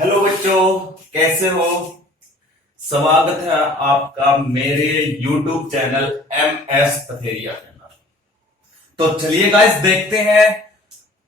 Hello बच्चों, कैसे हो। स्वागत है आपका मेरे YouTube चैनल MS पथेरिया के अंदर। तो चलिए गाइस देखते हैं।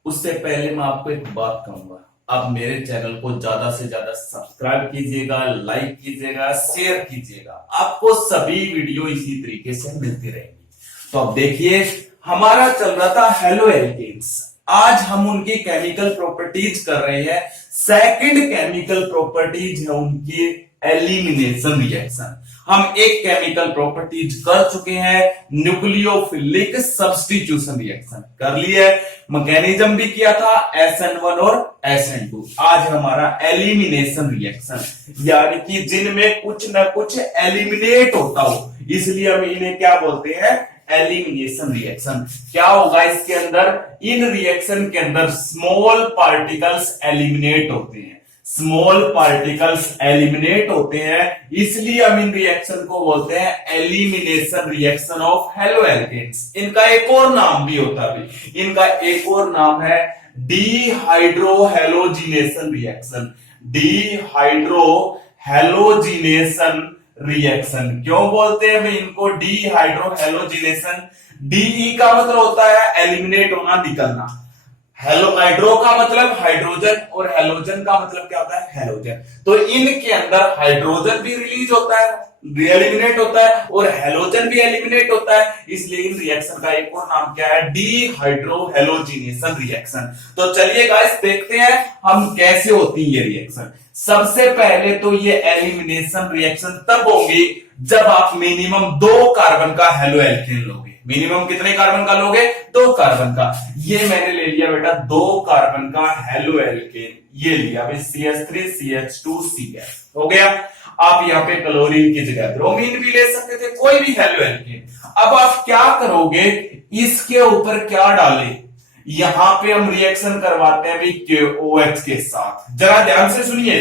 उससे पहले मैं आपको एक बात कहूंगा, आप मेरे चैनल को ज्यादा से ज्यादा सब्सक्राइब कीजिएगा, लाइक कीजिएगा, शेयर कीजिएगा। आपको सभी वीडियो इसी तरीके से मिलती रहेंगी। तो अब देखिए, हमारा चल रहा था हेलो एल्केन्स। आज हम उनकी केमिकल प्रॉपर्टीज कर रहे हैं। सेकंड केमिकल प्रॉपर्टीज है उनकी एलिमिनेशन रिएक्शन। हम एक केमिकल प्रॉपर्टीज कर चुके हैं, न्यूक्लियोफिलिक सब्स्टिट्यूशन रिएक्शन कर लिए। मैकेनिज्म भी किया था, SN1 और SN2। आज हमारा एलिमिनेशन रिएक्शन, यानी कि जिनमें कुछ ना कुछ एलिमिनेट होता हो, इसलिए हम इन्हें क्या बोलते हैं, एलिमिनेशन रिएक्शन। क्या होगा इसके अंदर, इन रिएक्शन के अंदर स्मॉल पार्टिकल्स एलिमिनेट होते हैं। स्मॉल पार्टिकल्स एलिमिनेट होते हैं, इसलिए हम इन रिएक्शन को बोलते हैं elimination reaction of halo alkanes. इनका एक और नाम भी होता है, इनका एक और नाम है डीहाइड्रोहेलोजिनेशन रिएक्शन। डीहाइड्रोहेलोजिनेशन रिएक्शन क्यों बोलते हैं भाई इनको डीहाइड्रोहेलोजिनेशन। डीई का मतलब होता है एलिमिनेट होना, निकलना। हाइड्रो का मतलब हाइड्रोजन और हेलोजन का मतलब क्या होता है, हेलोजन। तो इनके अंदर हाइड्रोजन भी रिलीज होता है, एलिमिनेट होता है, और हेलोजन भी एलिमिनेट होता है। इसलिए इन रिएक्शन का एक और नाम क्या है, डीहाइड्रोहेलोजिनेशन रिएक्शन। तो चलिए गाइस देखते हैं हम कैसे होती है ये रिएक्शन। सबसे पहले तो ये एलिमिनेशन रिएक्शन तब होगी जब आप मिनिमम 2 कार्बन का हेलो एल्केन लोगे। मिनिमम कितने कार्बन का लोगे, 2 कार्बन का। ये मैंने ले लिया बेटा 2 कार्बन का हेलो एल्केन, ये लिया भाई CH3CH2CH हो गया। आप यहाँ पे क्लोरीन की जगह ब्रोमीन भी ले सकते थे, कोई भी हेलो एल्केन। अब आप क्या करोगे, इसके ऊपर क्या डाले, यहां पे हम रिएक्शन करवाते हैं भाई KOH के साथ। जरा ध्यान से सुनिए,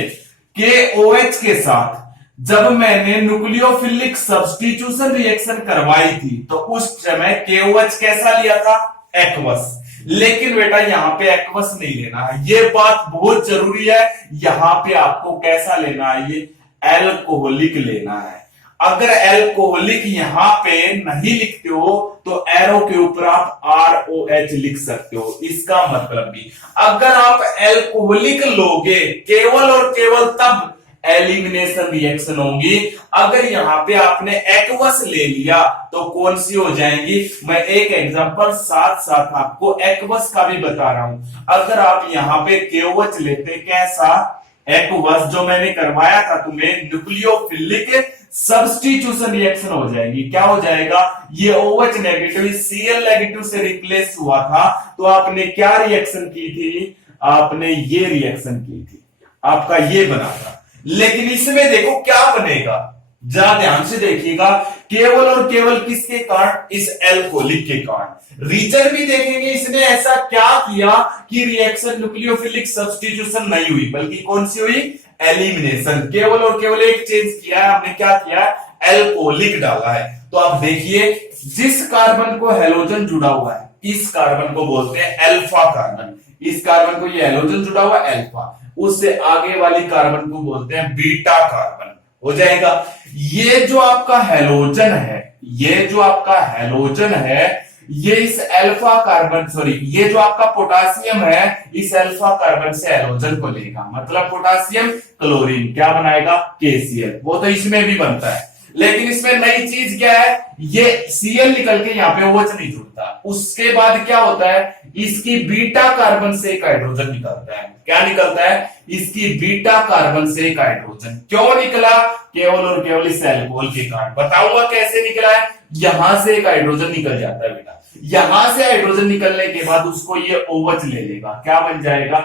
KOH के साथ जब मैंने न्यूक्लियोफिलिक सब्स्टिट्यूशन रिएक्शन करवाई थी तो उस समय KOH कैसा लिया था, एक्वस। लेकिन बेटा यहां पे एक्वस नहीं लेना है, ये बात बहुत जरूरी है। यहां पे आपको कैसा लेना है, ये एल्कोहलिक लेना है। अगर एल्कोहलिक यहां पे नहीं लिखते हो तो एरो के ऊपर आप ROH लिख सकते हो। इसका मतलब भी अगर आप एल्कोहलिक लोगे केवल और केवल तब एलिमिनेशन रिएक्शन होगी। अगर यहां पे आपने एक्वस ले लिया तो कौन सी हो जाएंगी, मैं एक एग्जांपल साथ साथ आपको एक्वस का भी बता रहा हूं। अगर आप यहां पे KOH लेते, कैसा, एक्वस, जो मैंने करवाया था तुम्हें, न्यूक्लियोफिलिक सब्स्टिट्यूशन रिएक्शन हो जाएगी। क्या हो जाएगा, ये OH नेगेटिव Cl नेगेटिव से रिप्लेस हुआ था, तो आपने क्या रिएक्शन की थी, आपने ये रिएक्शन की थी, आपका ये बना था। लेकिन इसमें देखो क्या बनेगा, जरा ध्यान से देखिएगा, केवल और केवल किसके कारण, इस एल्कोहलिक के कारण। रीजन भी देखेंगे इसने ऐसा क्या किया कि रिएक्शन न्यूक्लियोफिलिक सब्स्टिट्यूशन नहीं हुई, बल्कि कौन सी हुई, एलिमिनेशन। केवल और केवल एक चेंज किया है, हमने क्या किया, एल्कोहलिक डाला है। तो आप देखिए, जिस कार्बन को हेलोजन जुड़ा हुआ है, इस कार्बन को बोलते हैं अल्फा कार्बन। इस कार्बन को ये हेलोजन जुड़ा हुआ है अल्फा, उससे आगे वाली कार्बन को बोलते हैं बीटा कार्बन, हो जाएगा। ये जो आपका हेलोजन है, ये जो आपका हेलोजन है, ये इस अल्फा कार्बन, सॉरी, ये जो आपका पोटासियम है, इस अल्फा कार्बन से हेलोजन को लेगा, मतलब पोटासियम क्लोरीन क्या बनाएगा, KCl। वो तो इसमें भी बनता है, लेकिन इसमें नई चीज क्या है, ये Cl निकल के यहाँ पे OH नहीं जुड़ता। उसके बाद क्या होता है, इसकी बीटा कार्बन से एक हाइड्रोजन निकलता है। क्या निकलता है, इसकी बीटा कार्बन से एक हाइड्रोजन। क्यों निकला, केवल और केवल इस एल्कोहल के कारण। बताऊंगा कैसे निकला है। यहां से एक हाइड्रोजन निकल जाता है बेटा, यहां से हाइड्रोजन निकलने के बाद उसको ये OH ले लेगा, क्या बन जाएगा,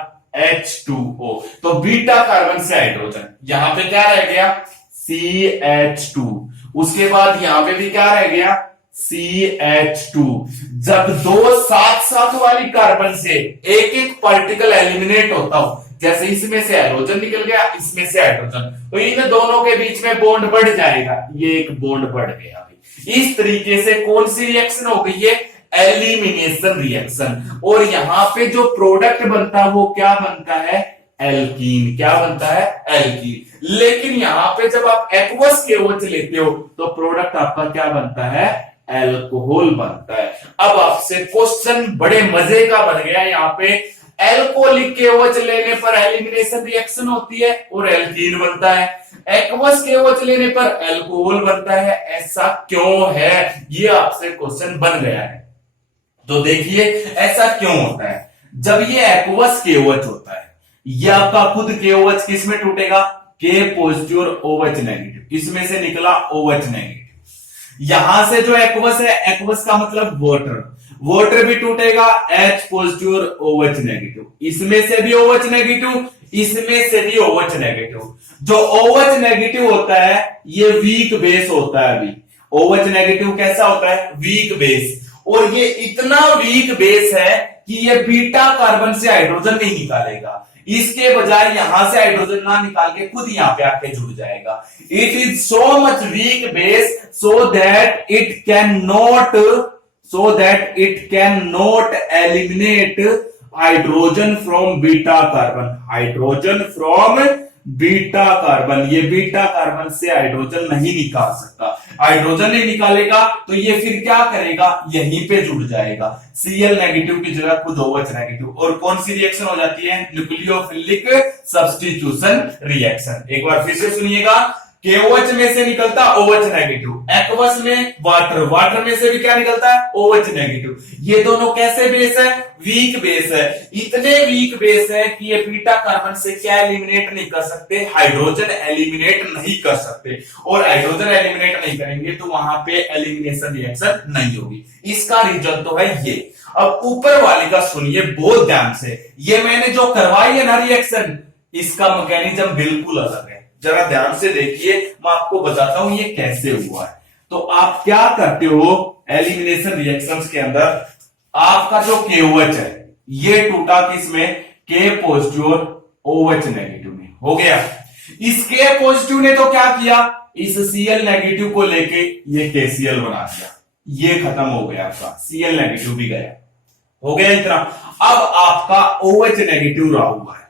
H2O। तो बीटा कार्बन से हाइड्रोजन, यहां पे क्या रह गया, CH2। उसके बाद यहां पे भी क्या रह गया, CH2। जब 2 साथ साथ वाली कार्बन से एक एक पार्टिकल एलिमिनेट होता हो, जैसे इसमें से हाइड्रोजन निकल गया, इसमें से हाइड्रोजन, तो इन दोनों के बीच में बॉन्ड बढ़ जाएगा, ये एक बॉन्ड बढ़ गया। इस तरीके से कौन सी रिएक्शन हो गई है, एलिमिनेशन रिएक्शन। और यहां पे जो प्रोडक्ट बनता है वो क्या बनता है, एल्कीन। क्या बनता है? एल्कीन। लेकिन यहां पे जब आप एक्वस KOH लेते हो तो प्रोडक्ट आपका क्या बनता है? एल्कोहल बनता है। अब आपसे क्वेश्चन बड़े मजे का बन गया यहां पे। एल्कोहलिक KOH लेने पर एलिमिनेशन रिएक्शन होती है और एल्कीन बनता है, एक्वस KOH लेने पर एल्कोहल बनता है। ऐसा क्यों है? ये आपसे क्वेश्चन बन गया है। तो देखिए ऐसा क्यों होता है। जब ये एक्वस KOH होता है, ये आपका खुद KOH किस में टूटेगा? K पॉजिटिव और OH नेगेटिव, इसमें से निकला OH नेगेटिव। यहां से जो एक्वस है, एक्वस का मतलब वाटर, वाटर भी टूटेगा H पॉजिटिव और OH नेगेटिव, इसमें से भी OH नेगेटिव, इसमें से भी OH नेगेटिव। जो OH नेगेटिव होता है ये वीक बेस होता है। अभी OH नेगेटिव कैसा होता है? Weak base. और ये इतना वीक बेस है कि ये बीटा कार्बन से हाइड्रोजन नहीं निकालेगा, इसके बजाय यहां से हाइड्रोजन ना निकाल के खुद यहां पे आके जुड़ जाएगा। It is so much weak base so that it can not eliminate hydrogen from beta carbon. Hydrogen from beta carbon, ये बीटा कार्बन से हाइड्रोजन नहीं निकाल सकता। हाइड्रोजन नहीं निकालेगा तो ये फिर क्या करेगा? यहीं पे जुड़ जाएगा, Cl नेगेटिव की जगह खुद OH नेगेटिव। और कौन सी रिएक्शन हो जाती है? Nucleophilic substitution reaction. एक बार फिर से सुनिएगा। KOH में से निकलता OH नेगेटिव, एक्वस में वाटर, वाटर में से भी क्या निकलता है? OH negative. ये दोनों कैसे बेस है? वीक बेस है। इतने वीक बेस है कि ये बीटा कार्बन से क्या एलिमिनेट नहीं कर सकते? हाइड्रोजन एलिमिनेट नहीं कर सकते। और हाइड्रोजन एलिमिनेट नहीं करेंगे तो वहां पे एलिमिनेशन रिएक्शन नहीं होगी। इसका रीजन तो है ये। अब ऊपर वाली का सुनिए बहुत ध्यान से। ये मैंने जो करवाई है ना रिएक्शन, इसका मैकेनिज्म बिल्कुल अलग है। जरा ध्यान से देखिए, मैं आपको बताता हूं ये कैसे हुआ है। तो आप क्या करते हो एलिमिनेशन रिएक्शंस के अंदर, आपका जो KOH है ये टूटा किसमें? K पॉजिटिव और OH नेगेटिव में। हो गया। इस K पॉजिटिव ने तो क्या किया? इस Cl नेगेटिव को लेके ये KCl बना दिया, ये खत्म हो गया आपका, Cl नेगेटिव भी गया। हो गया इतना। अब आपका OH नेगेटिव रहा हुआ है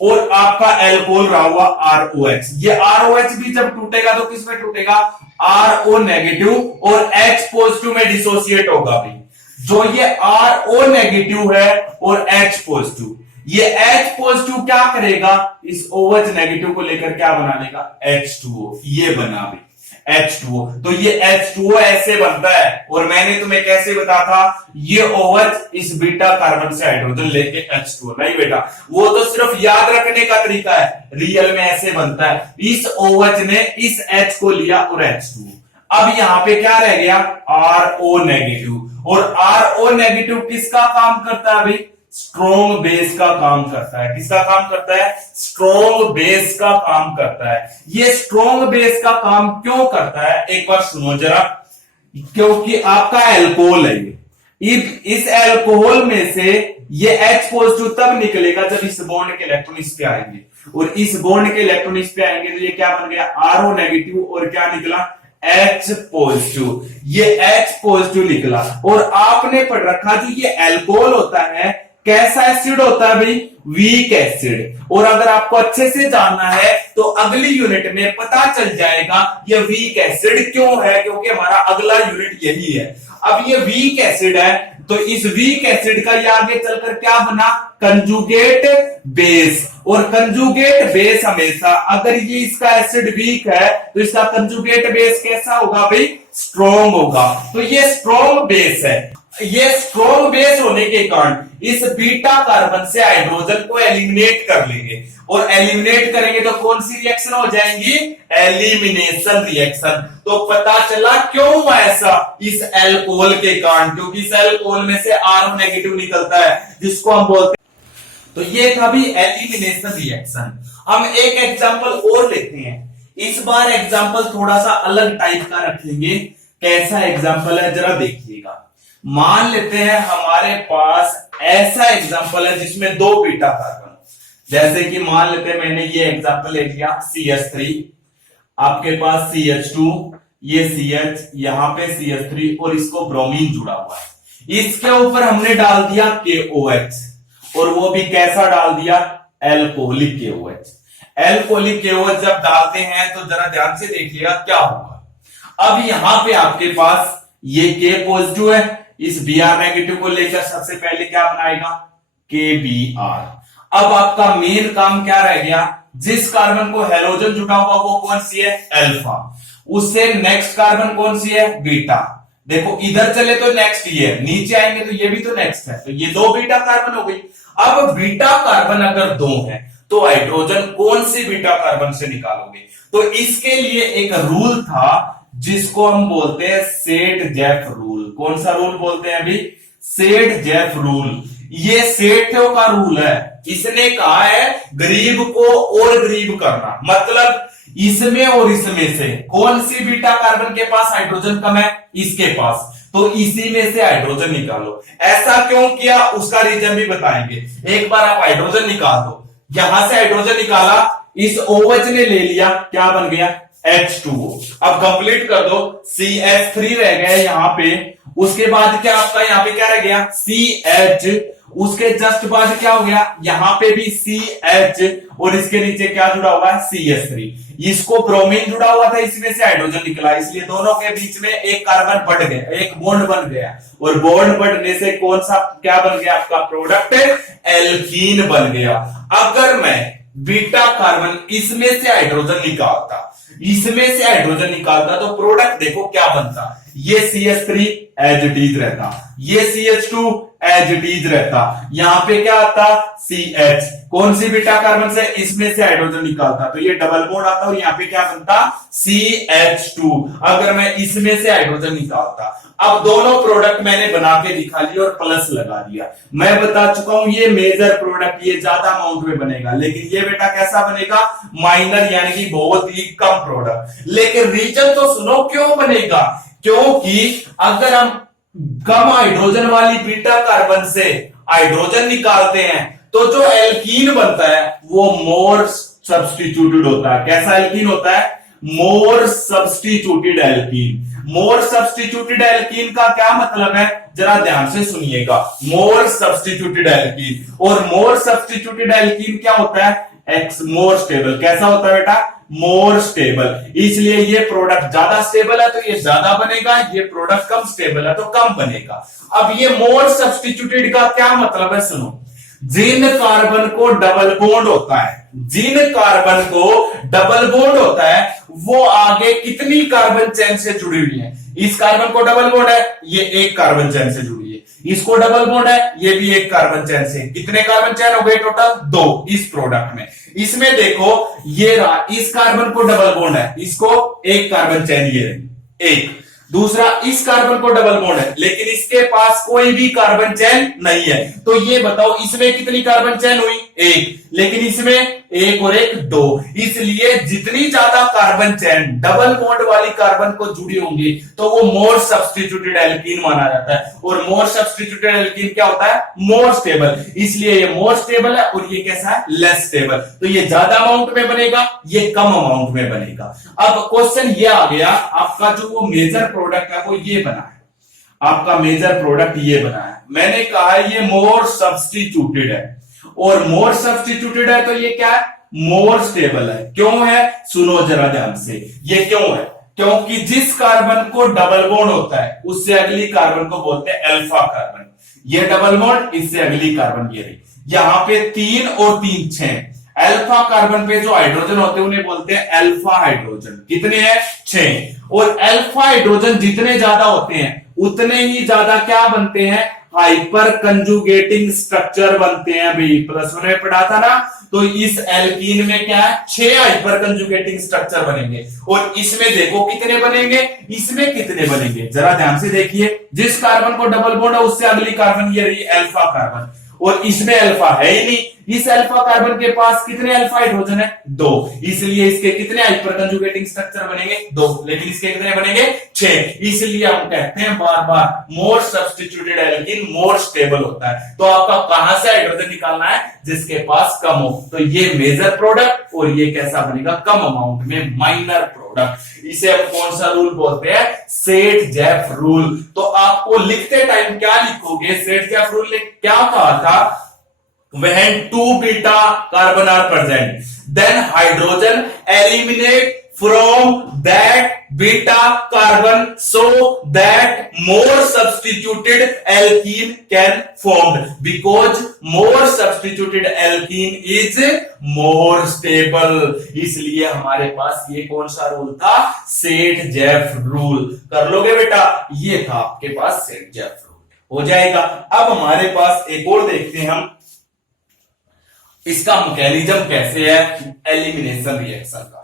और आपका एल्कोहल रहा हुआ ROH। ये ROH भी जब टूटेगा तो किस में टूटेगा? RO नेगेटिव और H पॉजिटिव में डिसोसिएट होगा भी। जो ये RO नेगेटिव है और H पॉजिटिव, ये H पॉजिटिव क्या करेगा? इस OH नेगेटिव को लेकर क्या बना लेगा? H2O, ये बना भी H2O। तो ये H2O ऐसे बनता है। और मैंने तुम्हें कैसे बताया था? ये OH इस बीटा कार्बन से हाइड्रोजन लेके H2O। नहीं बेटा, वो तो सिर्फ याद रखने का तरीका है, रियल में ऐसे बनता है। इस OH ने इस H को लिया और H2O। अब यहां पे क्या रह गया? RO negative. और RO नेगेटिव किसका काम करता है भाई? स्ट्रॉन्ग बेस का काम करता है। किसका काम करता है? स्ट्रॉन्ग बेस का काम करता है। ये स्ट्रॉन्ग बेस का काम क्यों करता है? एक बार सुनो जरा। क्योंकि आपका एल्कोहल है ये, इस एल्कोहल में से ये H पॉजिटिव तब निकलेगा जब इस बॉन्ड के इलेक्ट्रॉन इस पे आएंगे, और इस बॉन्ड के इलेक्ट्रॉन इस पे आएंगे तो ये क्या बन गया? RO negative. और क्या निकला? H positive. ये H पॉजिटिव निकला। और आपने पढ़ रखा जो ये एल्कोहल होता है कैसा एसिड होता है भाई? Weak acid. और अगर आपको अच्छे से जानना है तो अगली यूनिट में पता चल जाएगा ये वीक एसिड क्यों है, क्योंकि हमारा अगला यूनिट यही है। अब ये वीक एसिड है तो इस वीक एसिड का ये आगे चलकर क्या बना? Conjugate base. और कंजुगेट बेस हमेशा, अगर ये इसका एसिड वीक है तो इसका कंजुगेट बेस कैसा होगा भाई? स्ट्रॉन्ग होगा। तो ये स्ट्रॉन्ग बेस है। ये स्ट्रॉन्ग बेस होने के कारण इस बीटा कार्बन से हाइड्रोजन को एलिमिनेट कर लेंगे। और एलिमिनेट करेंगे तो कौन सी रिएक्शन हो जाएंगी? Elimination reaction. तो पता चला क्यों हुआ ऐसा? इस एल्कोहल के कारण, क्योंकि इस एल्कोहल में से RO नेगेटिव निकलता है जिसको हम बोलते हैं। तो ये था भी एलिमिनेशन रिएक्शन। हम एक एग्जांपल और लेते हैं। इस बार एग्जांपल थोड़ा सा अलग टाइप का रखेंगे। कैसा एग्जांपल है जरा देखिएगा। मान लेते हैं हमारे पास ऐसा एग्जांपल है जिसमें दो बीटा कार्बन, जैसे कि मान लेते हैं मैंने ये एग्जांपल ले लिया CH3, आपके पास CH2, ये CH, यहां पे CH3 और इसको ब्रोमीन जुड़ा हुआ है। इसके ऊपर हमने डाल दिया KOH, और वो भी कैसा डाल दिया? Alcoholic KOH। एल्कोहलिक KOH जब डालते हैं तो जरा ध्यान से देखिएगा क्या होगा। अब यहां पे आपके पास ये K पॉजिटिव है, इस Br नेगेटिव को लेकर सबसे पहले क्या बनाएगा, KBr। अब आपका मेन काम क्या रह गया, जिस कार्बन को हेलोजन जुड़ा हुआ वो कौन सी है, अल्फा, उससे नेक्स्ट कार्बन कौन सी है, बीटा। देखो इधर चले तो नेक्स्ट ये है, नीचे आएंगे तो ये भी तो नेक्स्ट है, तो ये दो बीटा कार्बन हो गई। अब बीटा कार्बन अगर दो है तो हाइड्रोजन कौन सी बीटा कार्बन से निकालोगे, तो इसके लिए एक रूल था जिसको हम बोलते हैं सेट-जेफ रूल। कौन सा रूल बोलते हैं अभी, सेट-जेफ रूल। ये सेठों का रूल है, इसने कहा है गरीब को और गरीब करना, मतलब इसमें और इसमें से कौन सी बीटा कार्बन के पास हाइड्रोजन कम है, इसके पास, तो इसी में से हाइड्रोजन निकालो। ऐसा क्यों किया उसका रीजन भी बताएंगे। एक बार आप हाइड्रोजन निकाल दो, यहां से हाइड्रोजन निकाला, इस OH ने ले लिया, क्या बन गया, H2O। अब कंप्लीट कर दो, CH3 रह गया यहां पे, उसके बाद क्या आपका यहां पे क्या रह गया, CH, उसके जस्ट बाद क्या हो गया, यहां पे भी CH, और इसके नीचे क्या जुड़ा हुआ है, CH3। इसको ब्रोमीन जुड़ा हुआ था, इसमें से हाइड्रोजन निकला, इसलिए दोनों के बीच में एक कार्बन बढ़ गया, एक बॉन्ड बन गया, और बॉन्ड बढ़ने से कौन सा क्या बन गया, आपका प्रोडक्ट एल्कीन बन गया। अगर मैं बीटा कार्बन इसमें से हाइड्रोजन निकालता, इसमें से हाइड्रोजन निकालता, तो प्रोडक्ट देखो क्या बनता, ये CH3 एज इट इज रहता, ये CH2 एज इट इज रहता, यहां पे क्या आता, CH, कौन सी बीटा कार्बन से, इसमें से हाइड्रोजन निकालता, तो ये डबल बॉन्ड आता, और यहां पे क्या बनता, CH2। अगर मैं इसमें से हाइड्रोजन निकालता, अब दोनों प्रोडक्ट मैंने बना के दिखा लिया और प्लस लगा दिया। मैं बता चुका हूं ये मेजर प्रोडक्ट, ये ज्यादा अमाउंट में बनेगा, लेकिन ये बेटा कैसा बनेगा, माइनर, यानी कि बहुत ही कम प्रोडक्ट। लेकिन रीजन तो सुनो क्यों बनेगा, क्योंकि अगर हम कम हाइड्रोजन वाली बीटा कार्बन से हाइड्रोजन निकालते हैं तो जो एल्कीन बनता है वो मोर सब्स्टिट्यूटेड होता है। कैसा एल्कीन होता है, मोर सब्स्टिट्यूटेड एल्कीन। मोर सब्स्टिट्यूटेड एल्कीन का क्या मतलब है, जरा ध्यान से सुनिएगा। मोर सब्स्टिट्यूटेड एल्कीन, और मोर सब्स्टिट्यूटेड एल्कीन क्या होता है, एक्स मोर स्टेबल। कैसा होता है बेटा, मोर स्टेबल। इसलिए ये प्रोडक्ट ज्यादा स्टेबल है तो ये ज्यादा बनेगा, ये प्रोडक्ट कम स्टेबल है तो कम बनेगा। अब ये मोर सब्स्टिट्यूटेड का क्या मतलब है, सुनो, जिन कार्बन को डबल बॉन्ड होता है, जिन कार्बन को डबल बॉन्ड होता है वो आगे कितनी कार्बन चेन से जुड़ी हुई है। इस कार्बन को डबल बॉन्ड है, ये एक कार्बन चेन से जुड़ी है, इसको डबल बॉन्ड है, ये भी एक कार्बन चेन से। कितने कार्बन चेन हो गए टोटल, दो इस प्रोडक्ट में। इसमें देखो ये रहा, इस कार्बन को डबल बॉन्ड है, इसको एक कार्बन चेन, ये एक, दूसरा इस कार्बन को डबल बॉन्ड है लेकिन इसके पास कोई भी कार्बन चेन नहीं है, तो ये बताओ इसमें कितनी कार्बन चेन हुई, एक, लेकिन इसमें एक और एक दो। इसलिए जितनी ज्यादा कार्बन चेन डबल बॉन्ड वाली कार्बन को जुड़ी होंगी तो वो मोर सब्स्टिट्यूटेड एल्कीन माना जाता है। और मोर सब्स्टिट्यूटेड एल्कीन क्या होता है, मोर स्टेबल। इसलिए ये मोर स्टेबल है और ये कैसा है, लेस स्टेबल। तो ये ज्यादा अमाउंट में बनेगा, ये कम अमाउंट में बनेगा। अब क्वेश्चन ये आ गया, आपका जो वो मेजर प्रोडक्ट है वो ये बना है, आपका मेजर प्रोडक्ट ये बना है। मैंने कहा है ये मोर सब्स्टिट्यूटेड है, और मोर सब्स्टिट्यूटेड है तो ये क्या है, मोर स्टेबल है। क्यों है, सुनो जरा ध्यान से, ये क्यों है, क्योंकि जिस कार्बन को डबल बॉन्ड होता है उससे अगली कार्बन को बोलते हैं अल्फा कार्बन। ये डबल बॉन्ड, इससे अगली कार्बन ये रही, यहां पे 3 और 3 6। अल्फा कार्बन पे जो हाइड्रोजन होते हैं उन्हें बोलते हैं अल्फा हाइड्रोजन। कितने हैं, 6। और अल्फा हाइड्रोजन जितने ज्यादा होते हैं उतने ही ज्यादा क्या बनते हैं, हाइपर कंजुगेटिंग स्ट्रक्चर बनते हैं। भाई प्लस वन में पढ़ा था ना, तो इस एल्कीन में क्या है, 6 हाइपर कंजुगेटिंग स्ट्रक्चर बनेंगे। और इसमें देखो कितने बनेंगे, इसमें कितने बनेंगे, जरा ध्यान से देखिए। जिस कार्बन को डबल बॉन्ड है उससे अगली कार्बन ये रही अल्फा कार्बन, और इसमें अल्फा है ही नहीं। इस अल्फा कार्बन के पास कितने अल्फा हाइड्रोजन है, 2। इसलिए इसके कितने हाइपर कंजुगेटिंग स्ट्रक्चर बनेंगे, 2, लेकिन इसके कितने बनेंगे, 6। इसलिए हम कहते हैं बार बार more substituted alkene more stable होता है। तो आपका कहां से हाइड्रोजन निकालना है, जिसके पास कम हो। तो ये मेजर प्रोडक्ट, और ये कैसा बनेगा, कम अमाउंट में माइनर प्रोडक्ट। इसे हम कौन सा रूल बोलते हैं, सेट-जेफ रूल। तो आपको लिखते टाइम क्या लिखोगे, सेट-जेफ रूल ने क्या कहा था, when two beta carbon are present, then hydrogen eliminate from that beta carbon so that more substituted alkene can formed, because more substituted alkene is more stable. इसलिए हमारे पास ये कौन सा रूल था, सेट-जेफ रूल। कर लोगे बेटा, ये था आपके पास सेट-जेफ रूल, हो जाएगा। अब हमारे पास एक और देखते हैं हम, इसका मैकेनिज्म कैसे है एलिमिनेशन रिएक्शन का।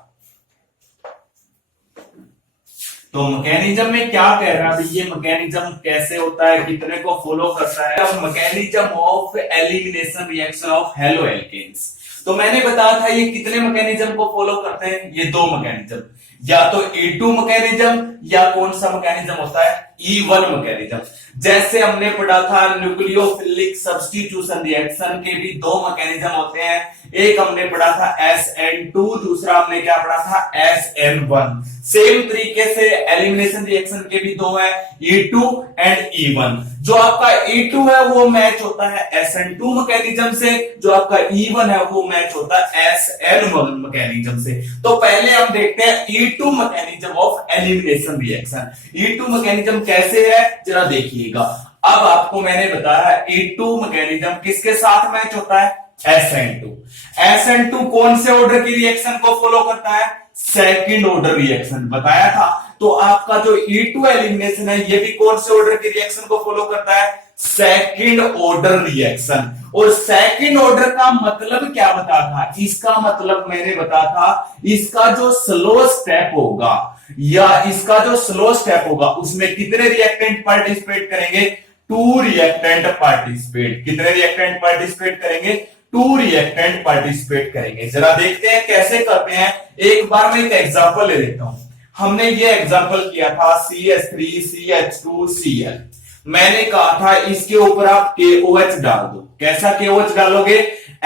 तो मैकेनिज्म में क्या कह रहा है, ये मैकेनिज्म कैसे होता है, कितने को फॉलो करता है। Mechanism of elimination reaction of halo alkanes. तो मैंने बताया था ये कितने मैकेनिज्म को फॉलो करते हैं, ये दो मैकेनिज्म, या तो E2 मैकेनिज्म या कौन सा मैकेनिज्म होता है, E1 मैकेनिज्म। जैसे हमने पढ़ा था न्यूक्लियोफिलिक सब्स्टिट्यूशन रिएक्शन के भी दो मैकेनिज्म होते हैं, एक हमने पढ़ा था SN2, दूसरा हमने क्या पढ़ा था SN1। सेम तरीके से एलिमिनेशन रिएक्शन के भी दो है, E2 एंड E1। जो आपका E2 है वो मैच होता है SN2 मैकेनिज्म से, जो आपका E1 है वो मैच होता है SN1 मैकेनिज्म से। तो पहले हम देखते हैं E2 mechanism of elimination reaction. E2 mechanism कैसे है जरा देखिएगा। अब आपको मैंने बताया E2 मैकेनिज्म किसके साथ मैच होता है, SN2। SN2 कौन से ऑर्डर की रिएक्शन को फॉलो करता है, सेकंड ऑर्डर रिएक्शन बताया था। तो आपका जो E2 एलिमिनेशन है ये भी कौन से ऑर्डर की रिएक्शन को फॉलो करता है, सेकंड ऑर्डर रिएक्शन। और सेकंड ऑर्डर का मतलब क्या बता था, इसका मतलब मैंने बता था इसका जो स्लो स्टेप होगा या इसका जो स्लो स्टेप होगा उसमें कितने रिएक्टेंट पार्टिसिपेट करेंगे, 2 रिएक्टेंट पार्टिसिपेट। कितने रिएक्टेंट पार्टिसिपेट करेंगे, 2 रिएक्टेंट पार्टिसिपेट करेंगे। जरा देखते हैं कैसे करते हैं। एक बार मैं एक एग्जांपल ले लेता हूं। हमने ये एग्जांपल किया था CH3CH2Cl। मैंने कहा था इसके ऊपर आप KOH डाल दो। कैसा KOH डालोगे,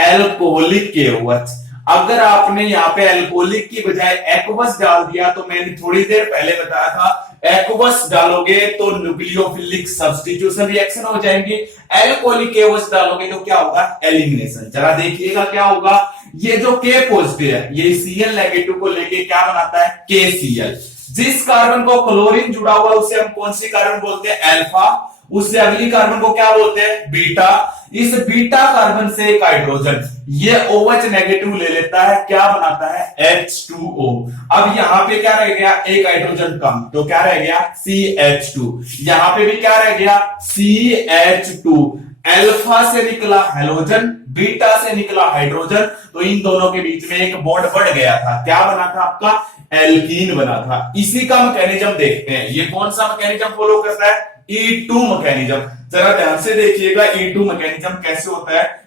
एल्कोहलिक KOH। अगर आपने यहाँ पे एल्कोहलिक की बजाय एक्वस डाल दिया, तो मैंने थोड़ी देर पहले बताया था एक्वस डालोगे तो न्यूक्लियोफिलिक सब्स्टिट्यूशन रिएक्शन हो जाएंगी, एल्कोहलिक KOH डालोगे तो क्या होगा, एलिमिनेशन। जरा देखिएगा क्या होगा, ये जो K पॉजिटिव है ये Cl नेगेटिव को लेके क्या बनाता है, KCl। जिस कार्बन को क्लोरीन जुड़ा हुआ है उसे हम कौन सी कार्बन बोलते हैं, अल्फा। उससे अगली कार्बन को क्या बोलते हैं, बीटा। इस बीटा कार्बन से एक हाइड्रोजन ये OH नेगेटिव ले लेता है, क्या बनाता है, H2O। अब यहां पे क्या रह गया, एक हाइड्रोजन कम, तो क्या रह गया, CH2। यहां पे भी क्या रह गया, CH2। अल्फा से निकला हेलोजन, बीटा से निकला हाइड्रोजन, तो इन दोनों के बीच में एक बॉन्ड बढ़ गया था, क्या बना था आपका, एल्कीन बना था। इसी का मैकेनिज्म देखते हैं, ये कौन सा मैकेनिज्म फॉलो करता है, E2 मैकेनिज्म। जरा ध्यान से देखिएगा E2 मैकेनिज्म कैसे होता है।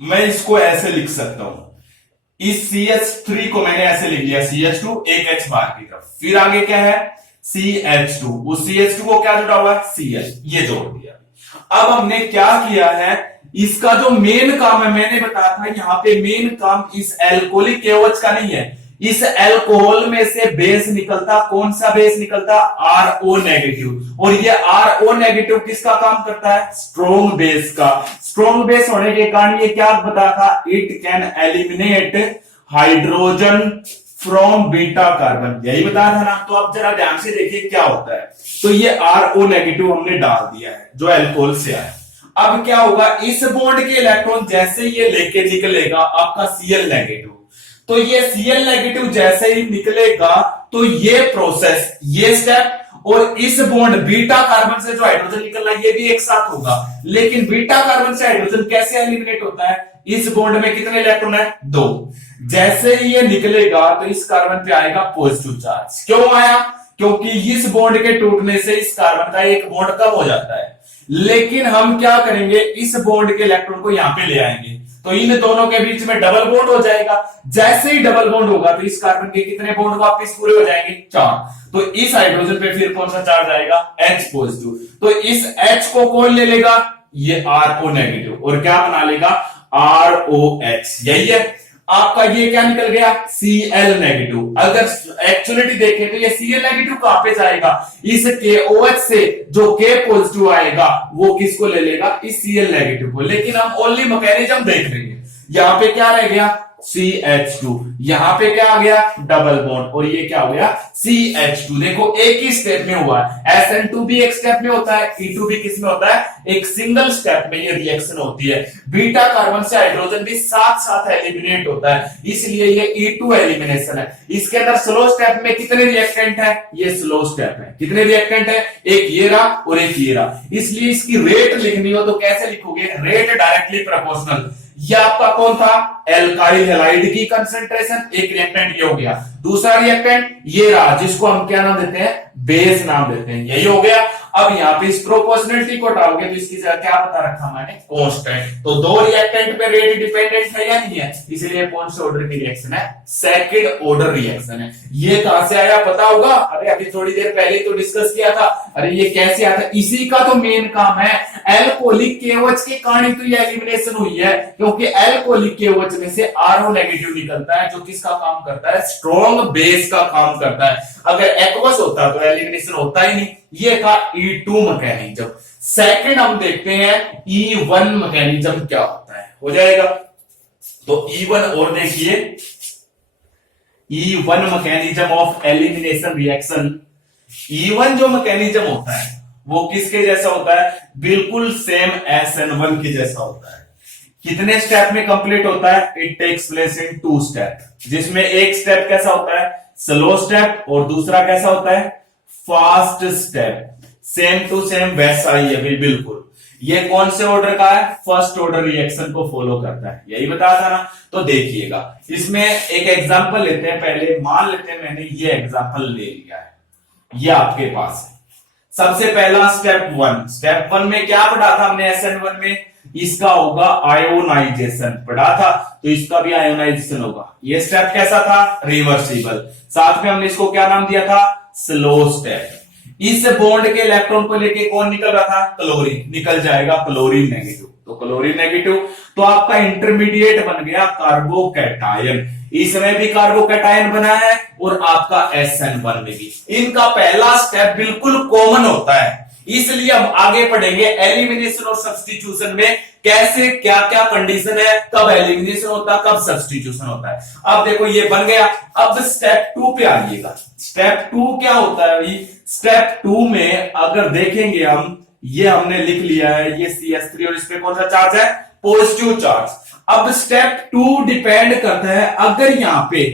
मैं इसको ऐसे लिख सकता हूं, इस CH3 को मैंने ऐसे लिख लिया CH2, एक H बाहर की तरफ, फिर आगे क्या है CH2, उस CH2 को क्या जुड़ा हुआ है, Cl, ये जोड़ दिया। अब हमने क्या किया है, इसका जो मेन काम है मैंने बताया था, यहां पे मेन काम इस एल्कोहलिक KOH का नहीं है, इस अल्कोहल में से बेस निकलता, कौन सा बेस निकलता, RO नेगेटिव। और ये RO नेगेटिव किसका काम करता है, स्ट्रॉन्ग बेस का। स्ट्रॉन्ग बेस होने के कारण ये क्या बता था, it can eliminate hydrogen from beta carbon, यही बताया था ना। तो अब जरा ध्यान से देखिए क्या होता है। तो ये RO नेगेटिव हमने डाल दिया है जो अल्कोहल से आया। अब क्या होगा, इस बॉन्ड के इलेक्ट्रॉन जैसे ये लेके निकलेगा आपका Cl नेगेटिव, तो ये Cl नेगेटिव जैसे ही निकलेगा तो ये प्रोसेस, ये स्टेप और इस बॉन्ड बीटा कार्बन से जो हाइड्रोजन निकलना ये भी एक साथ होगा। लेकिन बीटा कार्बन से हाइड्रोजन कैसे एलिमिनेट होता है, इस बॉन्ड में कितने इलेक्ट्रॉन है, 2। जैसे ही ये निकलेगा तो इस कार्बन पे आएगा पॉजिटिव चार्ज। क्यों आया, क्योंकि इस बॉन्ड के टूटने से इस कार्बन का एक बॉन्ड कम हो जाता है। लेकिन हम क्या करेंगे, इस बॉन्ड के इलेक्ट्रॉन को यहां पे ले आएंगे तो इन दोनों के बीच में डबल बॉन्ड हो जाएगा। जैसे ही डबल बॉन्ड होगा तो इस कार्बन के कितने बॉन्ड वापस पूरे हो जाएंगे, 4। तो इस हाइड्रोजन पे फिर कौन सा चार्ज आएगा, H पॉजिटिव। तो इस H को कौन ले लेगा, ये RO नेगेटिव, और क्या बना लेगा, ROH। यही है। आपका ये क्या निकल गया, Cl नेगेटिव। अगर एक्चुअलिटी देखें तो ये Cl नेगेटिव कहां पे जाएगा, इस KOH से जो K पॉजिटिव आएगा वो किसको ले लेगा, इस Cl नेगेटिव को। लेकिन हम ओनली मैकेनिज्म देख लेंगे। यहां पे क्या रह गया, CH2, यहां पे क्या आ गया, डबल बॉन्ड, और ये क्या हो गया, CH2। देखो एक ही स्टेप में हुआ है। SN2 भी एक स्टेप में होता है, E2 भी किस में होता है, एक सिंगल स्टेप में ये रिएक्शन होती है। बीटा कार्बन से हाइड्रोजन भी साथ साथ एलिमिनेट होता है, इसलिए ये E2 एलिमिनेशन है। इसके अंदर स्लो स्टेप में कितने रिएक्टेंट है, ये स्लो स्टेप है। कितने रिएक्टेंट है, एक ये रहा और एक ये रहा। इसलिए इसकी रेट लिखनी हो तो कैसे लिखोगे, रेट डायरेक्टली प्रोपोर्शनल। ये आपका कौन था, एल्काइल हैलाइड की कंसंट्रेशन, एक रिएक्टेंट ये हो गया। दूसरा रिएक्टेंट ये रहा, जिसको हम क्या नाम देते हैं, बेस नाम देते हैं, यही हो गया। अब यहां पे इस प्रोपोर्शनलिटी को हटाओगे तो इसकी जगह क्या पता रखा मैंने, कांस्टेंट। तो दो रिएक्टेंट पे रेट डिपेंडेंट है या नहीं है, इसलिए कौन से ऑर्डर की रिएक्शन है, सेकंड ऑर्डर रिएक्शन है। ये कहां से आया पता होगा, अरे अभी थोड़ी देर पहले तो डिस्कस किया था। अरे ये कैसे आता, इसी का तो मेन काम है। एल्कोहलिक KOH के कारण तो ये एलिमिनेशन हुई है, क्योंकि एल्कोहलिक KOH में से RO नेगेटिव निकलता है, जो किसका काम करता है, स्ट्रॉन्ग बेस का काम करता है। अगर एक्वस होता तो एलिमिनेशन होता ही नहीं। ये था E2 मैकेनिज्म। सेकंड हम देखते हैं E1 मैकेनिज्म क्या होता है, हो जाएगा। तो E1 और देखिए, E1 mechanism of elimination reaction. E1 जो मैकेनिज्म होता है वो किसके जैसा होता है, बिल्कुल सेम SN1 के जैसा होता है। कितने स्टेप में कंप्लीट होता है, it takes place in 2 step, जिसमें एक स्टेप कैसा होता है, स्लो स्टेप, और दूसरा कैसा होता है, fast step. Same to same वैसा ही है बिल्कुल। ये कौन से ऑर्डर का है, फर्स्ट ऑर्डर रिएक्शन को फॉलो करता है, यही बताया था ना। तो देखिएगा, इसमें एक एग्जांपल लेते हैं। पहले मान लेते हैं मैंने ये एग्जांपल ले लिया है, ये आपके पास है। सबसे पहला स्टेप वन में क्या पढ़ा था हमने, SN1 में इसका होगा आयोनाइजेशन पढ़ा था, तो इसका भी आयोनाइजेशन होगा। ये स्टेप कैसा था, रिवर्सिबल। साथ में हमने इसको क्या नाम दिया था, स्लो स्टेप। इस बॉन्ड के इलेक्ट्रॉन को लेके कौन निकल रहा था, क्लोरीन, निकल जाएगा क्लोरीन नेगेटिव। तो क्लोरीन नेगेटिव, तो आपका इंटरमीडिएट बन गया कार्बोकैटायन। इसमें भी कार्बोकैटायन बना है और आपका SN1 में भी। इनका पहला स्टेप बिल्कुल कॉमन होता है, इसलिए हम आगे पढ़ेंगे एलिमिनेशन और सब्स्टिट्यूशन में कैसे क्या क्या कंडीशन है, कब एलिमिनेशन होता है, कब सब्स्टिट्यूशन होता है। अब देखो ये बन गया। अब स्टेप 2 पे आइएगा। स्टेप 2 क्या होता है भाई, स्टेप 2 में अगर देखेंगे हम, ये हमने लिख लिया है, ये CH3 और इस पे कौन सा चार्ज है, पॉजिटिव चार्ज। अब स्टेप 2 डिपेंड करता है, अगर यहां पे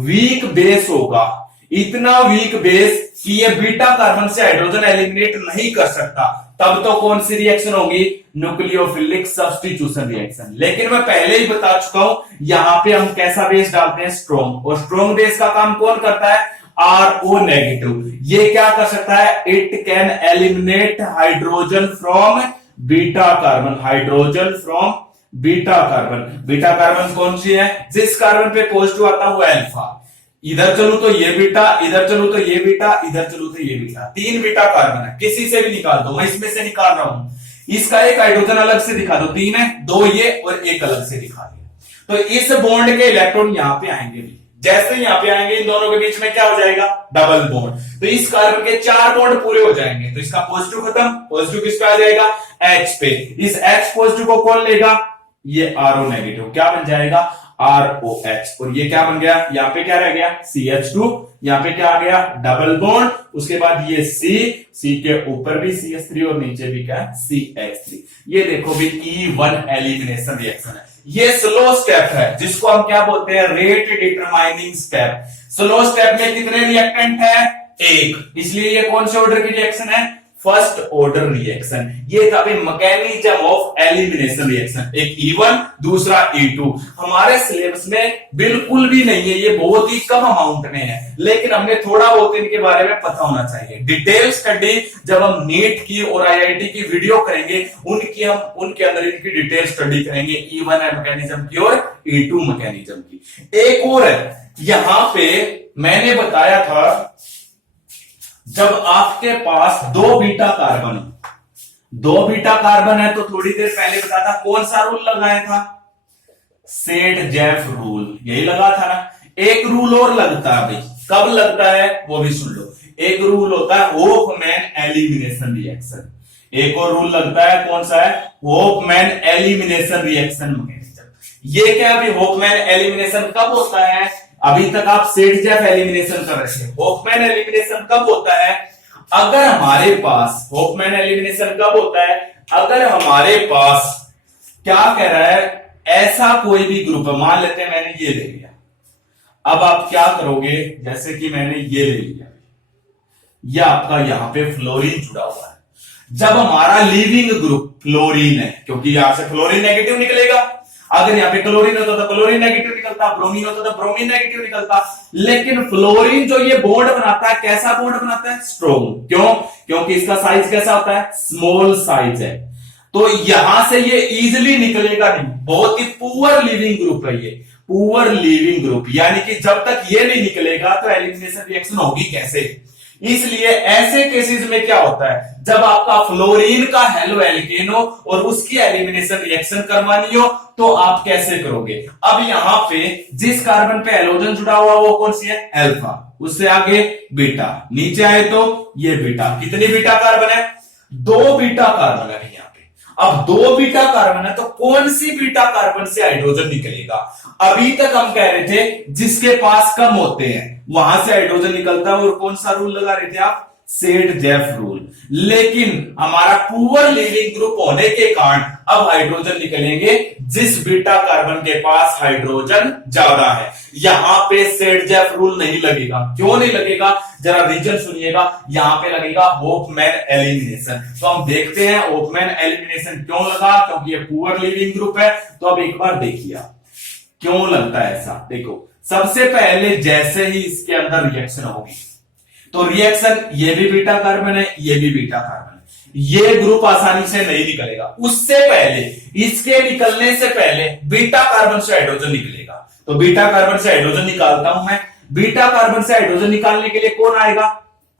वीक बेस होगा, इतना वीक बेस कि ये बीटा कार्बन से हाइड्रोजन एलिमिनेट नहीं कर सकता, तब तो कौन सी रिएक्शन होगी, न्यूक्लियोफिलिक सब्स्टिट्यूशन रिएक्शन। लेकिन मैं पहले ही बता चुका हूं, यहां पे हम कैसा बेस डालते हैं, स्ट्रॉन्ग, और स्ट्रॉन्ग बेस का काम कौन करता है, RO नेगेटिव। ये क्या कर सकता है, it can eliminate hydrogen from beta carbon, hydrogen from beta carbon. Beta carbon कौन सी है, जिस कार्बन पे पॉजिटिव आता है वो अल्फा। इधर चलू तो ये बीटा, इधर चलू तो ये बीटा, इधर चलू तो ये बीटा। 3 बीटा कार्बन है, किसी से भी निकाल दो, मैं इसमें से निकाल रहा हूं। इसका एक हाइड्रोजन अलग से दिखा दो, 3 है, 2 ये और एक अलग से दिखा दिया। तो इस बॉन्ड के इलेक्ट्रॉन यहां पे आएंगे भी, जैसे यहां पे आएंगे इन दोनों के बीच में क्या हो जाएगा, डबल बॉन्ड। तो इस कार्बन के 4 बॉन्ड पूरे हो जाएंगे, तो इसका पॉजिटिव खत्म, पॉजिटिव किस पे आ जाएगा, H पे। इस H पॉजिटिव को कौन लेगा, ये RO नेगेटिव, क्या बन जाएगा, ROH। और ये क्या बन गया, यहां पे क्या रह गया, CH2, यहां पे क्या आ गया, डबल बॉन्ड। उसके बाद ये C के ऊपर भी CH3 और नीचे भी क्या, CH3। ये देखो भी E1 एलिमिनेशन रिएक्शन है। ये स्लो स्टेप है, जिसको हम क्या बोलते हैं, rate determining step. Slow step में कितने रिएक्टेंट है, 1, इसलिए ये कौन से ऑर्डर की रिएक्शन है, फर्स्ट ऑर्डर रिएक्शन। ये था भी मैकेनिज्म ऑफ एलिमिनेशन रिएक्शन, एक E1 दूसरा E2। हमारे सिलेबस में बिल्कुल भी नहीं है, ये बहुत ही कम अमाउंट में है, लेकिन हमने थोड़ा बहुत इनके बारे में पता होना चाहिए। डिटेल स्टडी जब हम नीट की और IIT की वीडियो करेंगे, उनके अंदर इनकी डिटेल स्टडी करेंगे, E1 मैकेनिज्म की और E2 मैकेनिज्म की। एक और है, यहां पे मैंने बताया था, जब आपके पास 2 बीटा कार्बन है, तो थोड़ी देर पहले बताया था कौन सा रूल लगाया था, सेट जेफ रूल, यही लगा था ना। एक रूल और लगता है भाई, कब लगता है वो भी सुन लो। एक रूल होता है होफमैन एलिमिनेशन रिएक्शन, एक और रूल लगता है, कौन सा है, होफमैन एलिमिनेशन रिएक्शन मैकेनिज्म। ये क्या है, होफमैन एलिमिनेशन कब होता है, अभी तक आप सेट जेफ एलिमिनेशन कर रहे थे, होफमैन एलिमिनेशन कब होता है, अगर हमारे पास, होफमैन एलिमिनेशन कब होता है, अगर हमारे पास क्या कह रहा है, ऐसा कोई भी ग्रुप है, मान लेते हैं मैंने ये ले लिया, अब आप क्या करोगे, जैसे कि मैंने ये ले लिया, ये आपका यहां पे फ्लोरीन जुड़ा हुआ है, जब हमारा लीविंग ग्रुप फ्लोरीन है, क्योंकि यहां से फ्लोरीन नेगेटिव निकलेगा, अगर यहाँ पे क्लोरीन होता तो क्लोरीन नेगेटिव निकलता, ब्रोमीन होता तो ब्रोमीन नेगेटिव निकलता, लेकिन फ्लोरीन जो ये बॉन्ड बनाता है, कैसा बॉन्ड बनाता है, स्ट्रॉन्ग। क्यों, क्योंकि इसका साइज कैसा होता है, स्मॉल साइज है, तो यहां से ये इजिली निकलेगा नहीं, बहुत ही पुअर लिविंग ग्रुप है ये, पुअर लिविंग ग्रुप, यानी कि जब तक ये नहीं निकलेगा तो एलिमिनेशन रिएक्शन होगी कैसे। इसलिए ऐसे केसेस में क्या होता है, जब आपका फ्लोरीन का हेलो एल्केन हो और उसकी एलिमिनेशन रिएक्शन करवानी हो तो आप कैसे करोगे। अब यहां पे जिस कार्बन पे हेलोजन जुड़ा हुआ वो कौन सी है, अल्फा, उससे आगे बीटा, नीचे आए तो ये बीटा, कितनी बीटा कार्बन है, 2 बीटा कार्बन है यहाँ पे। अब 2 बीटा कार्बन है तो कौन सी बीटा कार्बन से हाइड्रोजन निकलेगा, अभी तक हम कह रहे थे जिसके पास कम होते हैं वहां से हाइड्रोजन निकलता है, और कौन सा रूल लगा रहे थे आप, सेट जेफ रूल। लेकिन हमारा पुअर लिविंग ग्रुप होने के कारण अब हाइड्रोजन निकलेंगे जिस बीटा कार्बन के पास हाइड्रोजन ज्यादा है, यहां पे सेट जेफ रूल नहीं लगेगा। क्यों नहीं लगेगा, जरा रीजन सुनिएगा, यहां पे लगेगा होफमैन एलिमिनेशन। तो हम देखते हैं होफमैन एलिमिनेशन क्यों लगा, क्योंकि ये पुअर लिविंग ग्रुप है। तो अब एक बार देखिए क्यों लगता है ऐसा। देखो सबसे पहले जैसे ही इसके अंदर रिएक्शन होगी तो रिएक्शन, ये भी बीटा कार्बन है, ये भी बीटा कार्बन है, ये ग्रुप आसानी से नहीं निकलेगा। उससे पहले, इसके निकलने से पहले बीटा कार्बन से हाइड्रोजन निकलेगा, तो बीटा कार्बन से हाइड्रोजन निकालता हूं मैं। बीटा कार्बन से हाइड्रोजन निकालने के लिए कौन आएगा,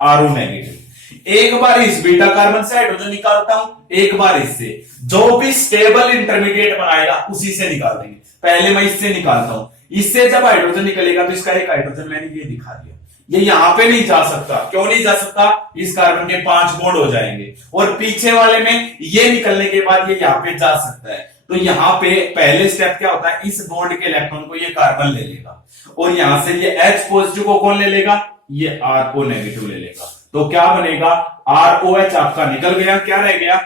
आरओ नेगेटिव। एक बार इस बीटा कार्बन से हाइड्रोजन निकालता हूं, एक बार इससे, जो भी स्टेबल इंटरमीडिएट बनाएगा उसी से निकाल देंगे। पहले मैं इससे निकालता हूं, इससे जब हाइड्रोजन निकलेगा तो इसका एक हाइड्रोजन मैंने ये दिखा दिया, ये यहां पे नहीं जा सकता। क्यों नहीं जा सकता, इस कार्बन के 5 बॉन्ड हो जाएंगे, और पीछे वाले में ये निकलने के बाद ये यहां पे जा सकता है। तो यहां पे पहले स्टेप क्या होता है, इस बॉन्ड के इलेक्ट्रॉन को ये कार्बन ले लेगा, और यहां से ये H पॉजिटिव को कौन ले लेगा, ये RO नेगेटिव ले लेगा। तो क्या बनेगा, ROH आपका निकल गया, क्या रह गया,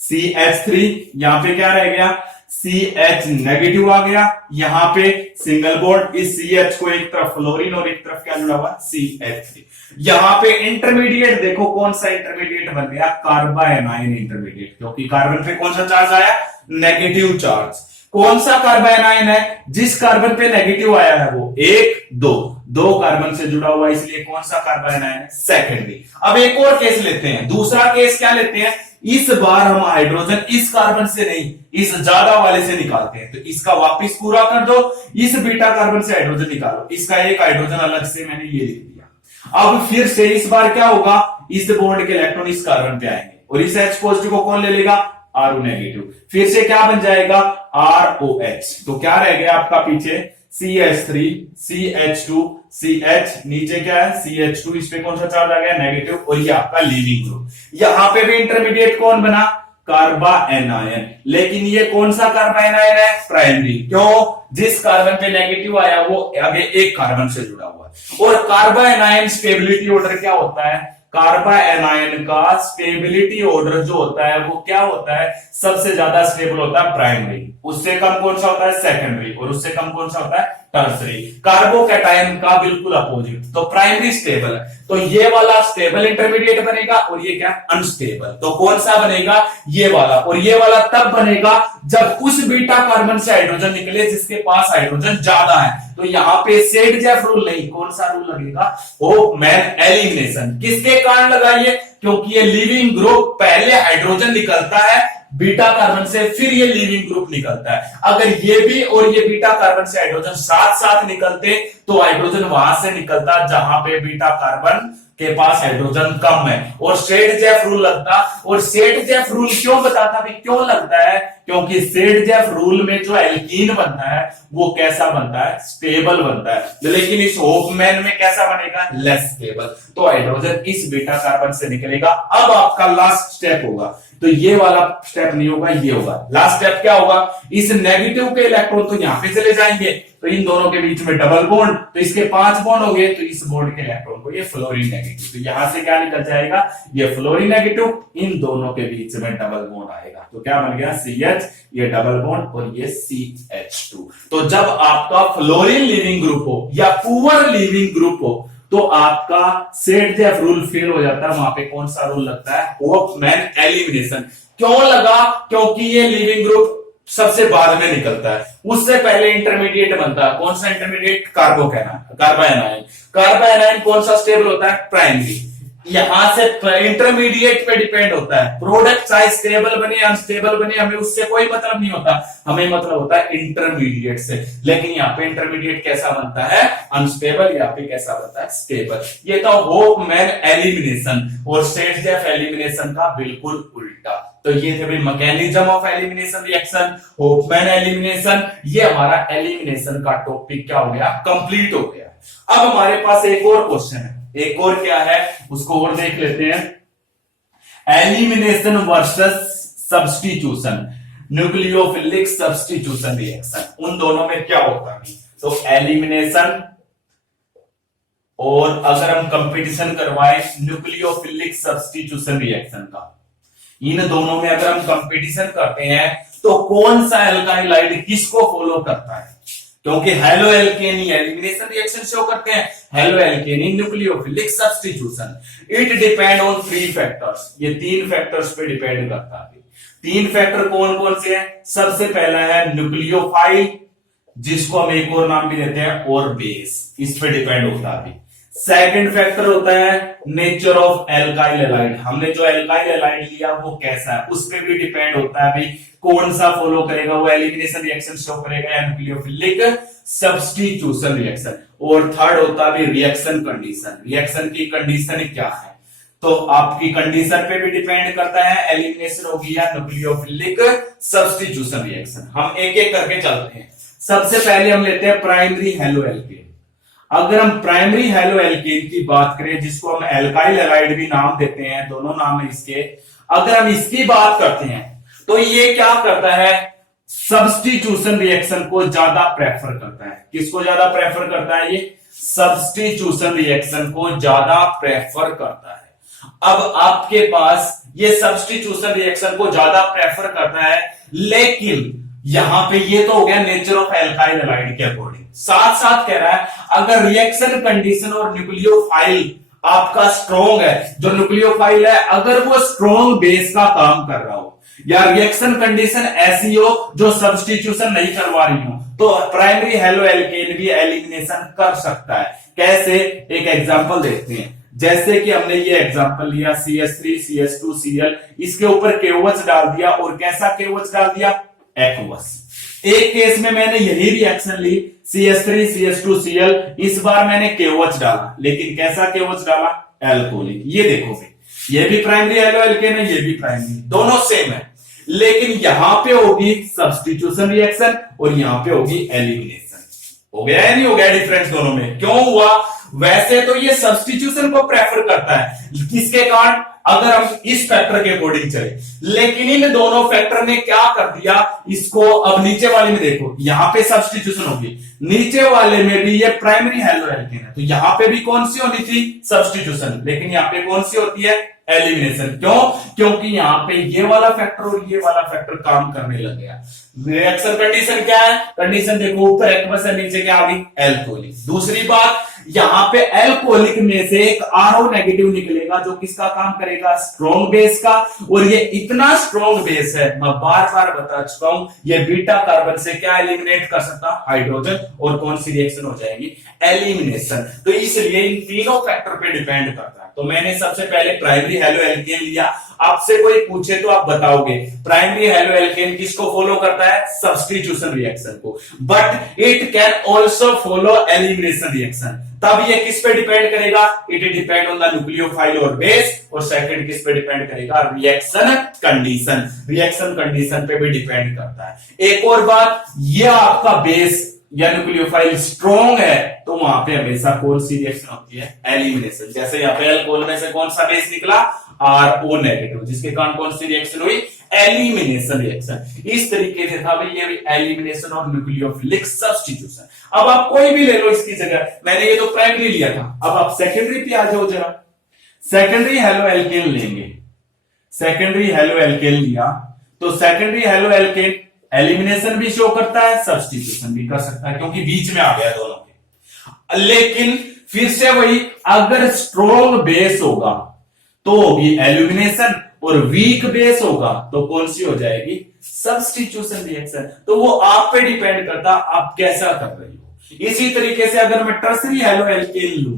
CH3, यहां पे क्या रह गया, CH नेगेटिव आ गया, यहां पे सिंगल बॉन्ड, इस CH को एक तरफ फ्लोरीन और एक तरफ क्या जुड़ा हुआ, CH3। यहां पे इंटरमीडिएट देखो कौन सा इंटरमीडिएट बन गया, कार्बायनाइन इंटरमीडिएट, क्योंकि कार्बन पे कौन सा चार्ज आया, नेगेटिव चार्ज। कौन सा कार्बायनाइन है, जिस कार्बन पे नेगेटिव आया है वो 1 2 कार्बन से जुड़ा हुआ, इसलिए कौन सा कार्बायनाइन है, सेकेंडरी। अब एक और केस लेते हैं, दूसरा केस क्या लेते हैं, इस बार हम हाइड्रोजन इस कार्बन से नहीं, इस ज्यादा वाले से निकालते हैं। तो इसका वापिस पूरा कर दो, इस बीटा कार्बन से हाइड्रोजन निकालो, इसका एक हाइड्रोजन अलग से मैंने ये लिख दिया। अब फिर से इस बार क्या होगा, इस बॉन्ड के इलेक्ट्रॉन इस कार्बन पे आएंगे, और इस H पॉजिटिव को कौन ले लेगा, RO नेगेटिव। फिर से क्या बन जाएगा, ROH। तो क्या रह गया आपका पीछे, CH3 CH2 CH, नीचे क्या है, CH2, इस पे कौन सा चार्ज आ गया, नेगेटिव, और ये आपका लीविंग ग्रुप। यहां पे भी इंटरमीडिएट कौन बना, कार्बायनाइन। लेकिन ये कौन सा कार्बायनाइन है, प्राइमरी। क्यों, जिस कार्बन पे नेगेटिव आया वो आगे एक कार्बन से जुड़ा हुआ है। और कार्बायनाइन स्टेबिलिटी ऑर्डर क्या होता है, कार्बायनाइन का स्टेबिलिटी ऑर्डर जो होता है वो क्या होता है, सबसे ज्यादा स्टेबल होता है प्राइमरी, उससे कम कौन सा होता है, सेकेंडरी, और उससे कम कौन सा होता है, टर्सरी। कार्बोकैटायन का बिल्कुल अपोजिट, तो प्राइमरी स्टेबल है, तो ये वाला स्टेबल इंटरमीडिएट बनेगा, और ये क्या, अनस्टेबल। तो कौन सा बनेगा, ये वाला। और ये वाला तब बनेगा जब उस बीटा कार्बन से हाइड्रोजन निकले जिसके पास हाइड्रोजन ज्यादा है। तो यहां पे सेट जेफ रूल नहीं, कौन सा रूल लगेगा, होफमैन एलिमिनेशन। किसके कारण लगाइए, क्योंकि ये लिविंग ग्रुप पहले हाइड्रोजन निकलता है बीटा कार्बन से, फिर ये लिविंग ग्रुप निकलता है। अगर ये भी और ये बीटा कार्बन से हाइड्रोजन साथ साथ निकलते तो हाइड्रोजन वहां से निकलता जहां पे बीटा कार्बन के पास हाइड्रोजन कम है, और सेडजेफ रूल लगता। और सेडजेफ रूल क्यों बताता भाई, क्यों लगता है, क्योंकि सेडजेफ रूल में जो एल्कीन बनता है वो कैसा बनता है, स्टेबल बनता है, लेकिन इस होफमैन में कैसा बनेगा, लेस स्टेबल। तो हाइड्रोजन इस बीटा कार्बन से निकलेगा। अब आपका लास्ट स्टेप होगा, तो ये वाला स्टेप नहीं होगा, ये होगा लास्ट स्टेप। क्या होगा, इस नेगेटिव के इलेक्ट्रॉन तो यहां पे चले जाएंगे, तो इन दोनों के बीच में डबल बॉन्ड, तो इसके 5 बॉन्ड हो गए, तो इस बॉन्ड के इलेक्ट्रॉन को ये फ्लोरीन नेगेटिव, तो यहां से क्या निकल जाएगा, ये फ्लोरीन नेगेटिव, इन दोनों के बीच में डबल बॉन्ड आएगा, तो क्या बन गया CH, ये डबल बॉन्ड और ये CH2। तो जब आपका फ्लोरीन लीविंग ग्रुप हो या पुअर लीविंग ग्रुप हो, तो आपका सेडजेफ रूल फेल हो जाता है। वहां पे कौन सा रूल लगता है, होफमैन एलिमिनेशन। क्यों लगा, क्योंकि ये लीविंग ग्रुप सबसे बाद में निकलता है, उससे पहले इंटरमीडिएट बनता है। कौन सा इंटरमीडिएट, कार्बोएनाइन। कार्बोएनाइन कौन सा स्टेबल होता है, प्राइमरी। यहां से इंटरमीडिएट पे डिपेंड होता है, प्रोडक्ट चाहे स्टेबल बने अनस्टेबल बने, हमें उससे कोई मतलब नहीं होता, हमें मतलब होता है इंटरमीडिएट से। लेकिन यहाँ पे इंटरमीडिएट कैसा बनता है, अनस्टेबल, यहाँ पे कैसा बनता है, स्टेबल। ये तो होफमैन एलिमिनेशन और सेडजेफ एलिमिनेशन का बिल्कुल उल्टा। तो ये थे भाई mechanism of elimination reaction, Hofmann elimination. ये हमारा एलिमिनेशन का टॉपिक क्या हो गया, कंप्लीट हो गया। अब हमारे पास एक और क्वेश्चन है, एक और क्या है उसको और देख लेते हैं। Elimination versus substitution, nucleophilic substitution reaction, उन दोनों में क्या होता है। तो एलिमिनेशन और अगर हम कंपटीशन करवाएं न्यूक्लियोफिलिक सब्स्टिट्यूशन रिएक्शन का, इन दोनों में अगर हम कंपटीशन करते हैं तो कौन सा एल्काइल हाइड किसको फॉलो करता है, क्योंकि haloalkane elimination reaction show करते हैं, haloalkane nucleophilic substitution. It depend on 3 factors, ये 3 फैक्टर्स पे डिपेंड करता है। 3 फैक्टर कौन कौन से हैं, सबसे पहला है न्यूक्लियोफाइल, जिसको हम एक और नाम भी देते हैं और बेस, इस पे डिपेंड होता है। सेकंड फैक्टर होता है नेचर ऑफ एल्काइल हैलाइड, हमने जो एल्काइल हैलाइड लिया वो कैसा है, उस पे भी डिपेंड होता है भाई कौन सा फॉलो करेगा, वो एलिमिनेशन रिएक्शन शो करेगा या न्यूक्लियोफिलिक सब्स्टिट्यूशन रिएक्शन। और थर्ड होता है रिएक्शन कंडीशन, रिएक्शन की कंडीशन क्या है, तो आपकी कंडीशन पे भी डिपेंड करता है एलिमिनेशन होगी या न्यूक्लियोफिलिक सब्स्टिट्यूशन रिएक्शन। हम एक एक करके चलते हैं। सबसे पहले हम लेते हैं प्राइमरी हेलो एल्केन। अगर हम प्राइमरी हेलो एल्केन की बात करें, जिसको हम एल्काइल हैलाइड भी नाम देते हैं, दोनों नाम है इसके, अगर हम इसकी बात करते हैं तो ये क्या करता है, सब्स्टिट्यूशन रिएक्शन को ज्यादा प्रेफर करता है। किसको ज्यादा प्रेफर करता है, ये सब्स्टिट्यूशन रिएक्शन को ज्यादा प्रेफर करता है। अब आपके पास ये सब्स्टिट्यूशन रिएक्शन को ज्यादा प्रेफर करता है, लेकिन यहां पे ये तो हो गया नेचर ऑफ एल्काइल हैलाइड के अकॉर्डिंग। साथ साथ कह रहा है अगर रिएक्शन कंडीशन और न्यूक्लियोफाइल आपका स्ट्रॉन्ग है, जो न्यूक्लियोफाइल है अगर वो स्ट्रॉन्ग बेस का काम कर रहा हो, या रिएक्शन कंडीशन ऐसी हो जो सब्स्टिट्यूशन नहीं करवा रही हो, तो प्राइमरी हेलो एल्केन भी एलिमिनेशन कर सकता है। कैसे, एक एग्जांपल देखते हैं। जैसे कि हमने ये एग्जांपल लिया CH3 CH2 Cl, इसके ऊपर KOH डाल दिया, और कैसा KOH डाल दिया, एक्वस। एक केस में मैंने यही रिएक्शन ली CH3 CH2 Cl, इस बार मैंने KOH डाला, लेकिन कैसा KOH डाला, एल्कोहलिक। ये देखो भाई, ये भी प्राइमरी हेलो एल्केन है, ये भी प्राइमरी, दोनों सेम है, लेकिन यहां पे होगी सब्स्टिट्यूशन रिएक्शन और यहां पे होगी एलिमिनेशन। हो गया या नहीं हो गया डिफरेंस दोनों में, क्यों हुआ, वैसे तो ये सब्स्टिट्यूशन को प्रेफर करता है, किसके कारण, अगर हम इस फैक्टर के अकॉर्डिंग चले, लेकिन इन दोनों फैक्टर ने क्या कर दिया, इसको अब नीचे वाले में देखो, यहां पे सब्स्टिट्यूशन होगी, नीचे वाले में भी ये प्राइमरी हेलो एल्केन है, तो यहां पे भी कौन सी होनी थी, सब्स्टिट्यूशन, लेकिन यहां पे कौन सी होती है, एलिमिनेशन। क्यों, क्योंकि यहां पे ये वाला फैक्टर और ये वाला फैक्टर काम करने लग गया। रिएक्शन कंडीशन क्या है, कंडीशन देखो, ऊपर एक्वस है, नीचे क्या आ गई, एल्कोहलिक। दूसरी बात, यहां पे एल्कोहलिक में से एक RO नेगेटिव निकलेगा, जो किसका काम करेगा, स्ट्रॉन्ग बेस का, और ये इतना स्ट्रॉन्ग बेस है, मैं बार बार बता चुका हूं, ये बीटा कार्बन से क्या एलिमिनेट कर सकता, हाइड्रोजन, और कौन सी रिएक्शन हो जाएगी, एलिमिनेशन। तो इसलिए इन तीनों फैक्टर पे डिपेंड करता है। तो मैंने सबसे पहले प्राइमरी हेलो एल्केन लिया। आपसे कोई पूछे तो आप बताओगे प्राइमरी हेलो एल्केन किसको फॉलो करता है? सब्स्टिट्यूशन रिएक्शन को, but it can also follow elimination reaction. तब ये किस पे डिपेंड करेगा? It depend on the nucleophile और बेस, और सेकंड किस पे डिपेंड करेगा? Reaction condition. रिएक्शन कंडीशन पे भी डिपेंड करता है। एक और बात, ये आपका बेस या न्यूक्लियोफाइल स्ट्रॉन्ग है तो वहां पे हमेशा कौन सी रिएक्शन होती है? एलिमिनेशन। जैसे यहाँ पे अल्कोहल में से कौन सा बेस निकला? RO नेगेटिव, जिसके कारण कौन सी रिएक्शन हुई? Elimination reaction. इस तरीके से था भाई ये भी एलिमिनेशन और न्यूक्लियोफिलिक सब्स्टिट्यूशन। अब आप कोई भी ले लो इसकी जगह, मैंने ये तो प्राइमरी लिया था, अब आप सेकेंडरी पे आ जाओ जरा। सेकेंडरी हेलो एल्केन लेंगे, सेकेंडरी हेलो एल्केन लिया तो सेकेंडरी हेलो एल्केन एलिमिनेशन भी शो करता है, सब्स्टिट्यूशन भी कर सकता है, क्योंकि बीच में आ गया दोनों के। लेकिन फिर से वही, अगर स्ट्रॉन्ग बेस होगा तो होगी एलिमिनेशन, और वीक बेस होगा तो कौन सी हो जाएगी? Substitution reaction. तो वो आप पे डिपेंड करता आप कैसा कर रही हो। इसी तरीके से अगर मैं टर्सरी हेलो एल्केन लूं,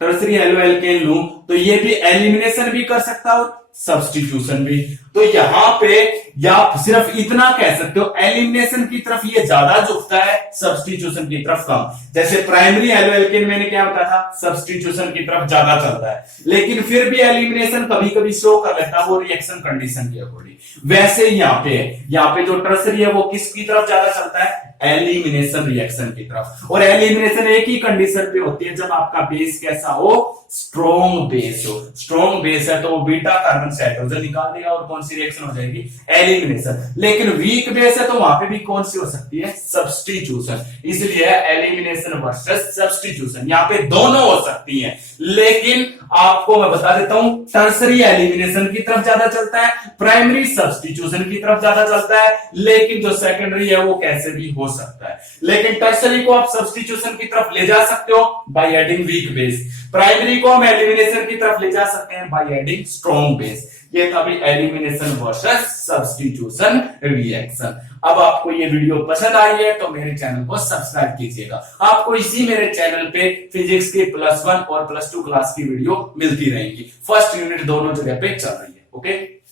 टर्सरी हेलो एल्केन लूं तो ये भी एलिमिनेशन भी कर सकता हो, सब्स्टिट्यूशन भी। तो यहां पे या सिर्फ इतना कह सकते हो एलिमिनेशन की तरफ ये ज्यादा झुकता है, सब्स्टिट्यूशन की तरफ कम। जैसे प्राइमरी हेलो एल्केन मैंने क्या बताया था? सब्स्टिट्यूशन की तरफ ज्यादा चलता है, लेकिन फिर भी एलिमिनेशन कभी कभी शो कर लेता है, वो रिएक्शन कंडीशन के अकॉर्डिंग। वैसे यहाँ पे जो टर्सरी है वो किसकी तरफ ज्यादा चलता है? एलिमिनेशन रिएक्शन की तरफ। और एलिमिनेशन एक ही कंडीशन पे होती है, जब आपका बेस कैसा हो? स्ट्रॉन्ग बेस हो। स्ट्रॉन्ग बेस है तो वो बीटा कार्बन से हाइड्रोजन निकाल देगा और कौन सी रिएक्शन हो जाएगी? एलिमिनेशन। लेकिन वीक बेस है तो वहां पे भी कौन सी हो सकती है? सब्स्टिट्यूशन। इसलिए एलिमिनेशन वर्सेस सब्स्टिट्यूशन, यहाँ पे दोनों हो सकती हैं। लेकिन आपको मैं बता देता हूं, टर्सरी एलिमिनेशन की तरफ ज्यादा चलता है, प्राइमरी सब्स्टिट्यूशन की तरफ ज्यादा चलता है, लेकिन जो सेकेंडरी है वो कैसे भी हो सकता है। लेकिन टर्सरी को आप सब्स्टिट्यूशन की तरफ ले जा सकते हो by adding weak base, primary को हम एलिमिनेशन की तरफ ले जा सकते हैं बाय एडिंग स्ट्रॉन्ग बेस। ये था भी एलिमिनेशन वर्सेस सब्स्टिट्यूशन रिएक्शन। अब आपको ये वीडियो पसंद आई है तो मेरे चैनल को सब्सक्राइब कीजिएगा। आपको इसी मेरे चैनल पे फिजिक्स के +1 और +2 क्लास की वीडियो मिलती रहेंगी। फर्स्ट यूनिट दोनों जगह पे चल रही है। ओके।